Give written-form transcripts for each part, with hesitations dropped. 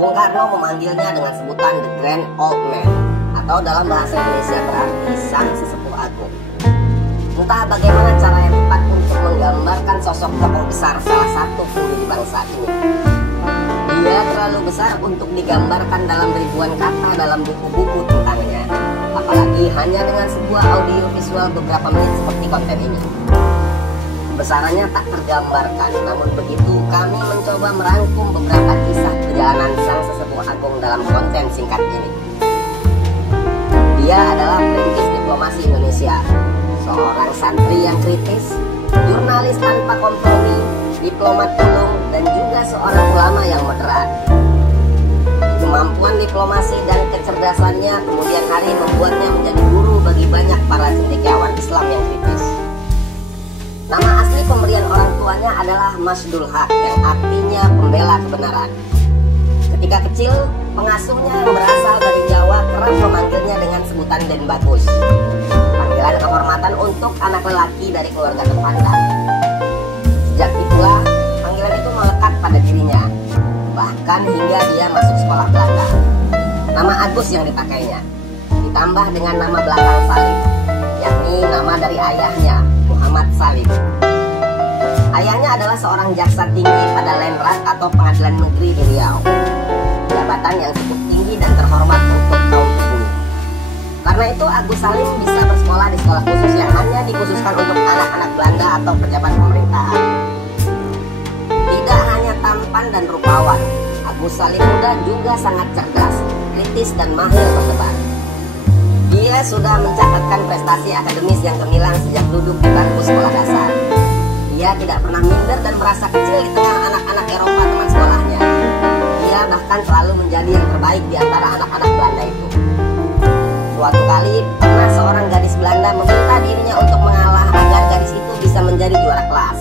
Bung Karno memanggilnya dengan sebutan The Grand Old Man, atau dalam bahasa Indonesia berarti Sang Sesepuh Agung. Entah bagaimana cara yang tepat untuk menggambarkan sosok tokoh besar salah satu pendiri bangsa ini. Dia terlalu besar untuk digambarkan dalam ribuan kata dalam buku-buku tentangnya, apalagi hanya dengan sebuah audio visual beberapa menit seperti konten ini. Kebesarannya tak tergambarkan, namun begitu kami mencoba merangkum beberapa kisah perjalanan Sang Sesepuh Agung dalam konten singkat ini. Dia adalah perintis diplomasi Indonesia, seorang santri yang kritis, jurnalis tanpa kompromi, diplomat ulung, dan juga seorang ulama yang moderat. Kemampuan diplomasi dan kecerdasannya kemudian hari membuatnya menjadi guru bagi banyak para cendekiawan Islam yang kritis. Nama asli pemberian orang tuanya adalah Masdul Haq, yang artinya pembela kebenaran. Ketika kecil, pengasuhnya yang berasal dari Jawa kerap memanggilnya dengan sebutan Den Bagus, panggilan kehormatan untuk anak lelaki dari keluarga terpandang. Sejak itulah panggilan itu melekat pada dirinya, bahkan hingga dia masuk sekolah Belanda. Nama Agus yang dipakainya ditambah dengan nama belakang Salim, yakni nama dari ayahnya, Muhammad Salim. Ayahnya adalah seorang jaksa tinggi pada Lenrat atau Pengadilan Negeri di Riau, jabatan yang cukup tinggi dan terhormat untuk kaum pribumi. Karena itu Agus Salim bisa bersekolah di sekolah khusus yang hanya dikhususkan untuk anak-anak Belanda atau pejabat pemerintahan. Tidak hanya tampan dan rupawan, Agus Salim muda juga sangat cerdas, kritis dan mahir berdebat. Dia sudah mencatatkan prestasi akademis yang gemilang sejak duduk di bangku sekolah dasar. Dia tidak pernah minder dan merasa kecil di tengah anak-anak Eropa teman sekolahnya. Dia bahkan selalu menjadi yang terbaik di antara anak-anak Belanda itu. Suatu kali pernah seorang gadis Belanda meminta dirinya untuk mengalah agar gadis itu bisa menjadi juara kelas.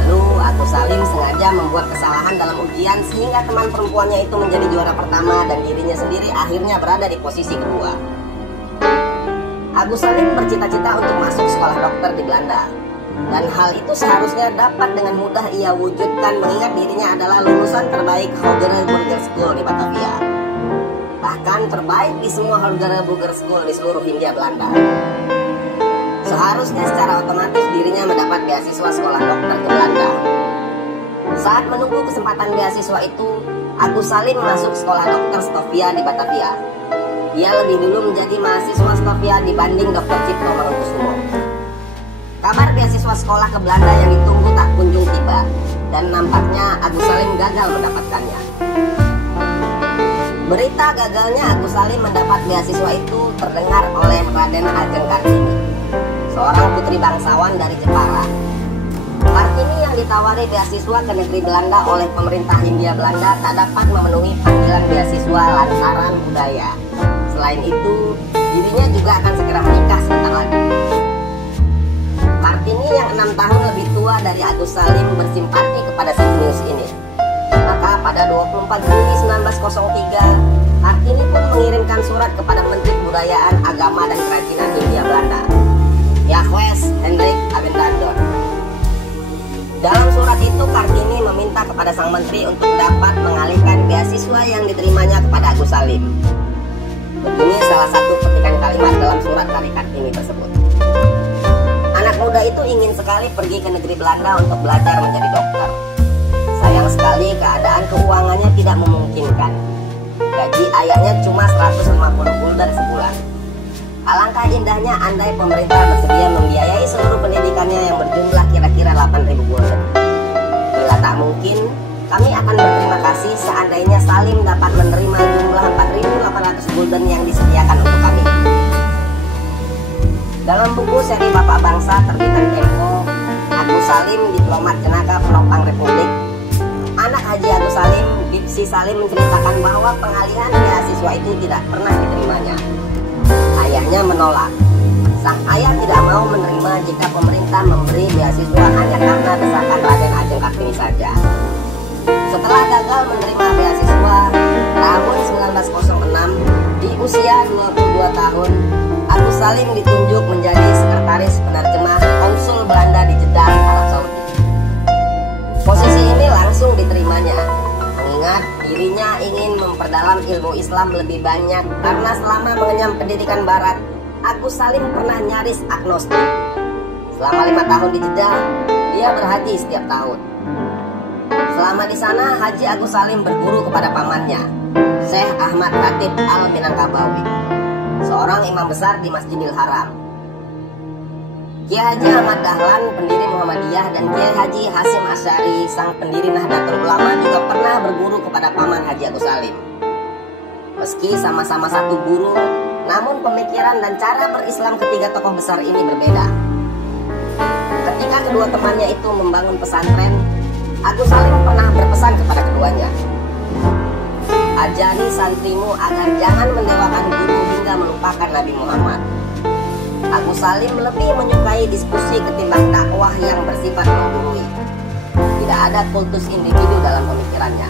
Lalu Agus Salim sengaja membuat kesalahan dalam ujian sehingga teman perempuannya itu menjadi juara pertama dan dirinya sendiri akhirnya berada di posisi kedua. Agus Salim bercita-cita untuk masuk sekolah dokter di Belanda, dan hal itu seharusnya dapat dengan mudah ia wujudkan mengingat dirinya adalah lulusan terbaik Hoogere Burger School di Batavia, bahkan terbaik di semua Hoogere Burger School di seluruh Hindia Belanda. Seharusnya secara otomatis dirinya mendapat beasiswa sekolah dokter ke Belanda. Saat menunggu kesempatan beasiswa itu, Agus Salim masuk sekolah dokter Stovia di Batavia. Dia lebih dulu menjadi mahasiswa Stovia dibanding Dr. Cipto Mangunkusumo. Kabar beasiswa sekolah ke Belanda yang ditunggu tak kunjung tiba, dan nampaknya Agus Salim gagal mendapatkannya. Berita gagalnya Agus Salim mendapat beasiswa itu terdengar oleh Raden Ajeng Kartini, seorang putri bangsawan dari Jepara. Kartini yang ditawari beasiswa ke negeri Belanda oleh pemerintah Hindia Belanda tak dapat memenuhi panggilan beasiswa lantaran budaya. Selain itu, dirinya juga akan segera menikah sebentar lagi. Kartini yang 6 tahun lebih tua dari Agus Salim bersimpati kepada si jenius ini. Maka pada 24 Juli 1903, Kartini pun mengirimkan surat kepada Menteri Kebudayaan, Agama dan Kerajinan Hindia Belanda, Jacques Hendrik Abendandor. Dalam surat itu Kartini meminta kepada sang menteri untuk dapat mengalihkan beasiswa yang diterimanya kepada Agus Salim. Begini salah satu petikan kalimat dalam surat dari Kartini tersebut. Anak muda itu ingin sekali pergi ke negeri Belanda untuk belajar menjadi dokter. Sayang sekali keadaan keuangannya tidak memungkinkan. Gaji ayahnya cuma 150 gulden sebulan. Alangkah indahnya andai pemerintah bersedia membiayai seluruh pendidikannya yang berjumlah kira-kira 8.000 gulden. Bila tak mungkin, kami akan berterima kasih seandainya Salim dapat menerima jumlah 4.800 gulden yang disediakan untuk kami. Dalam buku seri Bapak Bangsa terbitan Tempo, Agus Salim, diplomat jenaka penopang Republik, anak Haji Agus Salim, Dipsi Salim menceritakan bahwa pengalihan beasiswa itu tidak pernah diterimanya. Ayahnya menolak. Sang ayah tidak mau menerima jika pemerintah memberi beasiswa hanya karena desakan Raden Ajeng Kartini saja. Setelah gagal menerima beasiswa tahun 1906, di usia 22 tahun, Agus Salim ditunjuk menjadi sekretaris penerjemah konsul Belanda di Jeddah, Arab Saudi. Posisi ini langsung diterimanya, mengingat Dirinya ingin memperdalam ilmu Islam lebih banyak karena selama mengenyam pendidikan Barat, Agus Salim pernah nyaris agnostik. Selama 5 tahun di Jeddah, dia berhaji setiap tahun. Selama di sana, Haji Agus Salim berguru kepada pamannya, Syekh Ahmad Khatib Al-Minangkabawi, seorang imam besar di Masjidil Haram. Kiai Haji Ahmad Dahlan, pendiri Muhammadiyah, dan Kiai Haji Hasyim Asy'ari, sang pendiri Nahdlatul Ulama, juga pernah berguru kepada paman Haji Agus Salim. Meski sama-sama satu guru, namun pemikiran dan cara berislam ketiga tokoh besar ini berbeda. Ketika kedua temannya itu membangun pesantren, Agus Salim pernah berpesan kepada keduanya, "Ajari santrimu agar jangan mendewakan guru hingga melupakan Nabi Muhammad." Agus Salim lebih menyukai diskusi ketimbang dakwah yang bersifat menggurui. Tidak ada kultus individu dalam pemikirannya.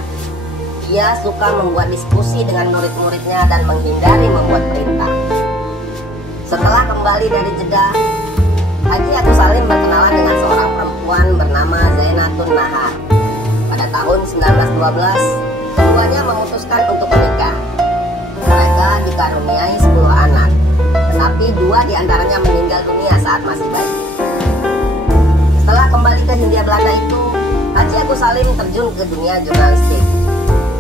Ia suka membuat diskusi dengan murid-muridnya dan menghindari membuat perintah. Setelah kembali dari Jeddah, Haji Agus Salim berkenalan dengan seorang perempuan bernama Zainatun Nahar. Pada tahun 1912, keduanya memutuskan untuk menikah. Mereka dikaruniai 10 anak, tetapi 2 diantaranya meninggal dunia saat masih bayi. Setelah kembali ke Hindia Belanda itu, Haji Agus Salim terjun ke dunia jurnalistik.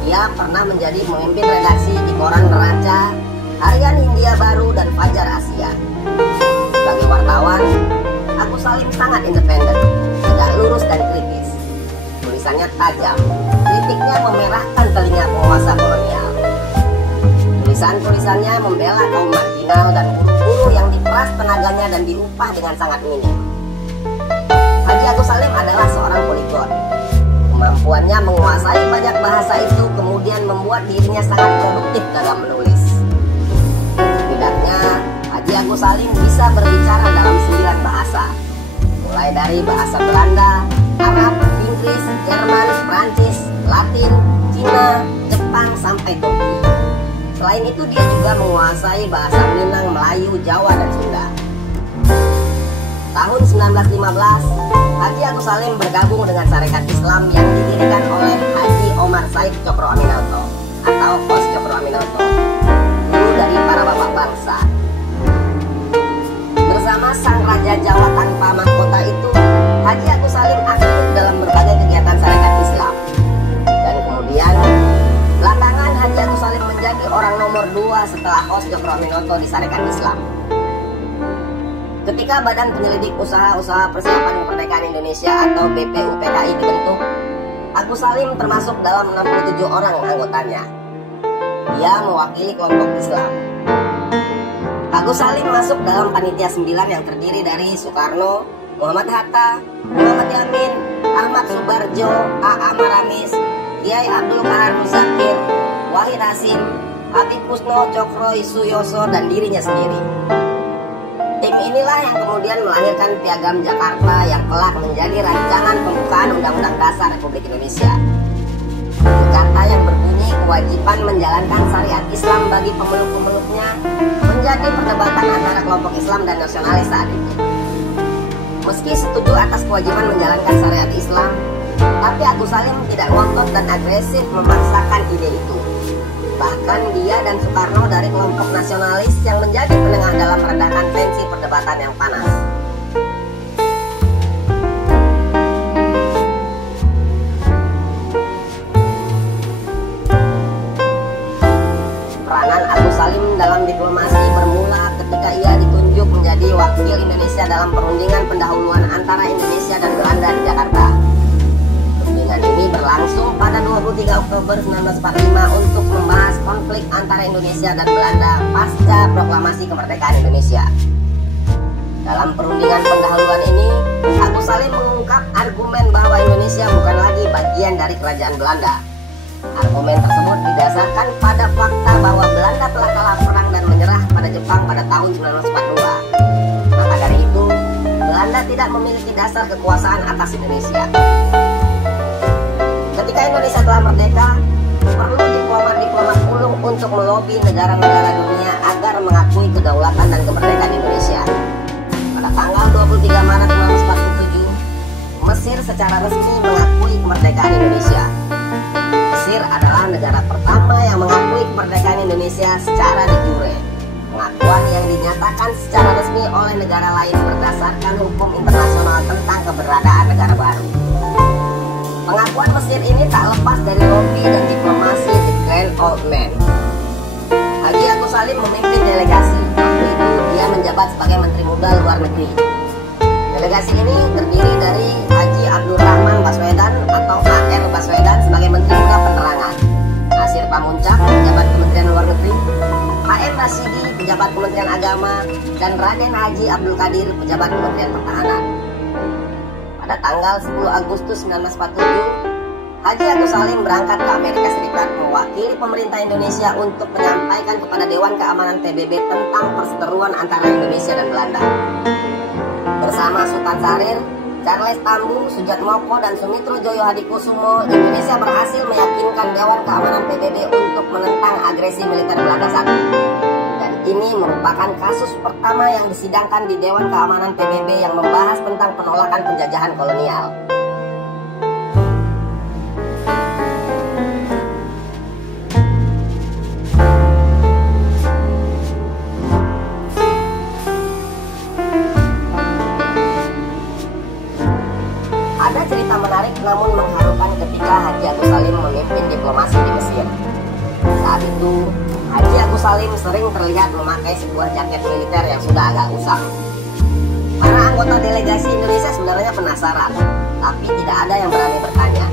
Dia pernah menjadi pemimpin redaksi di koran Neraca, Harian Hindia Baru, dan Fajar Asia. Sebagai wartawan, Agus Salim sangat independen, tegak lurus dan kritis. Tulisannya tajam, kritiknya memerahkan telinga penguasa kolonial. Tulisan-tulisannya membela kaum marginal dan buruh-buruh yang diperas tenaganya dan diupah dengan sangat minim. Haji Agus Salim adalah seorang poliglot. Kemampuannya menguasai banyak bahasa itu kemudian membuat dirinya sangat produktif dalam menulis. Setidaknya, Haji Agus Salim bisa berbicara dalam 9 bahasa, mulai dari bahasa Belanda, Arab, Inggris, Jerman, Prancis, Latin, Cina, Jepang, sampai Turki. Selain itu, dia juga menguasai bahasa Minang, Melayu, Jawa, dan Sunda. Tahun 1915, Haji Agus Salim bergabung dengan Sarekat Islam yang didirikan oleh Haji Omar Said Cokro Aminoto atau Kos Cokro Aminoto, guru dari para bapak bangsa. Bersama sang Raja Jawa tanpa mahkota itu, Haji Agus Salim aktif dalam berbagai kegiatan Sarekat Islam. Dan kemudian, belakangan Haji Agus Salim menjadi orang nomor 2 setelah Kos Cokro Aminoto di Sarekat Islam. Ketika Badan Penyelidik Usaha-Usaha Persiapan Kemerdekaan Indonesia atau BPUPKI dibentuk, Agus Salim termasuk dalam 67 orang anggotanya. Dia mewakili kelompok Islam. Agus Salim masuk dalam Panitia 9 yang terdiri dari Soekarno, Muhammad Hatta, Muhammad Yamin, Ahmad Subarjo, A.A. Maramis, Kiai Abdul Kahar Muzakir, Wahid Hasim, Habib Kusno, Cokro Suyoso, dan dirinya sendiri. Tim inilah yang kemudian melahirkan Piagam Jakarta yang kelak menjadi rancangan pembukaan Undang-Undang Dasar Republik Indonesia. Jakarta yang berbunyi kewajiban menjalankan syariat Islam bagi pemeluk-pemeluknya menjadi perdebatan antara kelompok Islam dan nasionalis saat itu. Meski setuju atas kewajiban menjalankan syariat Islam, tapi Agus Salim tidak ngotot dan agresif memaksakan ide itu. Bahkan dia dan Soekarno dari kelompok nasionalis yang menjadi penengah dalam meredakan tensi perdebatan yang panas. Peranan Agus Salim dalam diplomasi bermula ketika ia ditunjuk menjadi wakil Indonesia dalam perundingan pendahuluan antara Indonesia dan Belanda di Jakarta. Perundingan ini berlangsung pada 23 Oktober 1945 untuk membahas konflik antara Indonesia dan Belanda pasca proklamasi kemerdekaan Indonesia. Dalam perundingan pendahuluan ini, Agus Salim mengungkap argumen bahwa Indonesia bukan lagi bagian dari kerajaan Belanda. Argumen tersebut didasarkan pada fakta bahwa Belanda telah kalah perang dan menyerah pada Jepang pada tahun 1942. Maka dari itu, Belanda tidak memiliki dasar kekuasaan atas Indonesia. Ketika Indonesia telah merdeka, perlu diplomat-diplomat ulung untuk melobi negara-negara dunia agar mengakui kedaulatan dan kemerdekaan Indonesia. Pada tanggal 23 Maret 1947, Mesir secara resmi mengakui kemerdekaan Indonesia. Mesir adalah negara Indonesia secara de jure. Pengakuan yang dinyatakan secara resmi oleh negara lain berdasarkan hukum internasional tentang keberadaan negara baru. Pengakuan Mesir ini tak lepas dari lobby dan diplomasi The Grand Old Man. Haji Agus Salim memimpin delegasi. Waktu itu dia menjabat sebagai Menteri Muda Luar Negeri. Delegasi ini terdiri dari Haji Abdurrahman Baswedan atau AR Baswedan sebagai Menteri Muda Penerangan, Nasir Pamuncak, pejabat Kementerian Luar Negeri, HM Rasidi, pejabat Kementerian Agama, dan Raden Haji Abdul Qadir, pejabat Kementerian Pertahanan. Pada tanggal 10 Agustus 1947, Haji Agus Salim berangkat ke Amerika Serikat mewakili pemerintah Indonesia untuk menyampaikan kepada Dewan Keamanan PBB tentang perseteruan antara Indonesia dan Belanda. Bersama Sultan Syahrir, Charles Tambu, Sujatmoko, dan Sumitro Joyo Hadikusumo, Indonesia berhasil meyakinkan Dewan Keamanan PBB untuk menentang agresi militer Belanda I. Dan ini merupakan kasus pertama yang disidangkan di Dewan Keamanan PBB yang membahas tentang penolakan penjajahan kolonial. Ada cerita menarik namun mengharukan ketika Haji Agus Salim memimpin diplomasi di Mesir. Saat itu, Haji Agus Salim sering terlihat memakai sebuah jaket militer yang sudah agak usang. Para anggota delegasi Indonesia sebenarnya penasaran, tapi tidak ada yang berani bertanya.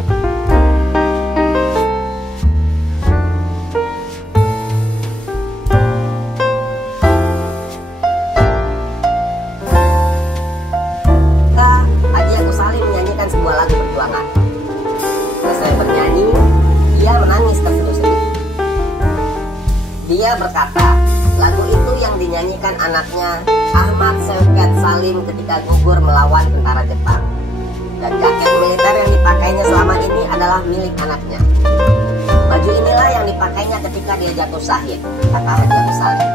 Sebuah lagu perjuangan. Selesai bernyanyi, dia menangis terseduh-seduh. Dia berkata, lagu itu yang dinyanyikan anaknya Ahmad Syaukat Salim ketika gugur melawan tentara Jepang. Dan jaket militer yang dipakainya selama ini adalah milik anaknya. Baju inilah yang dipakainya ketika dia jatuh syahid, kata Haji Agus Salim.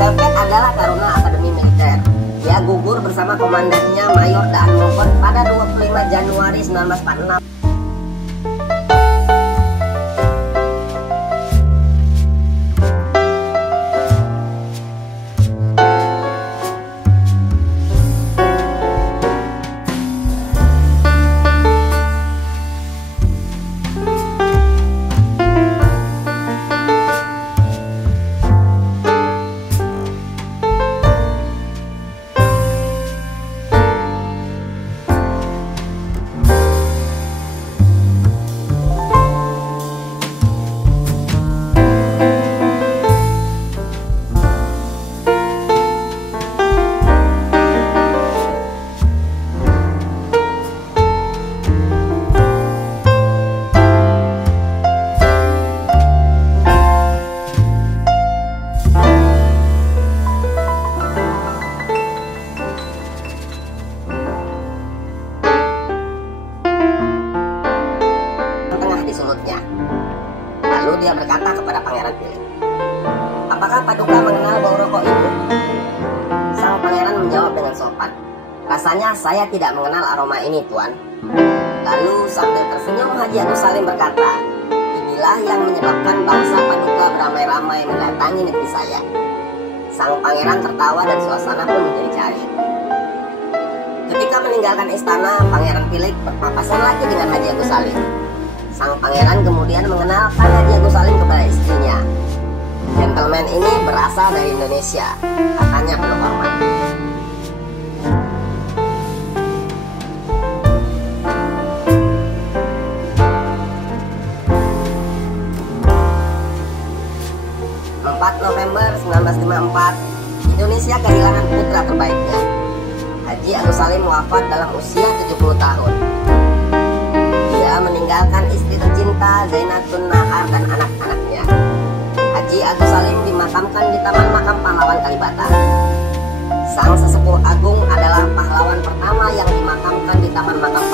Syaukat adalah taruna Akademi Militer. Dia gugur bersama komandannya Mayor Daan Mogot pada 25 Januari 1946. Lalu dia berkata kepada Pangeran Philip, "Apakah Paduka mengenal bau rokok itu?" Sang pangeran menjawab dengan sopan, "Rasanya saya tidak mengenal aroma ini, Tuan." Lalu sambil tersenyum Haji Agus Salim berkata, "Inilah yang menyebabkan bangsa Paduka beramai-ramai mendatangi negeri saya." Sang pangeran tertawa dan suasana pun menjadi cair. Ketika meninggalkan istana, Pangeran Philip berpapasan lagi dengan Haji Agus Salim. Sang pangeran kemudian mengenalkan Haji Agus Salim kepada istrinya. "Gentleman ini berasal dari Indonesia," katanya penuh hormat. November 1954, Indonesia kehilangan putra terbaiknya. Haji Agus Salim wafat dalam usia 70 tahun. Dia meninggalkan istri tercinta Zainatun Nahar dan anak-anaknya. Haji Agus Salim dimakamkan di Taman Makam Pahlawan Kalibata. Sang sesepuh agung adalah pahlawan pertama yang dimakamkan di Taman Makam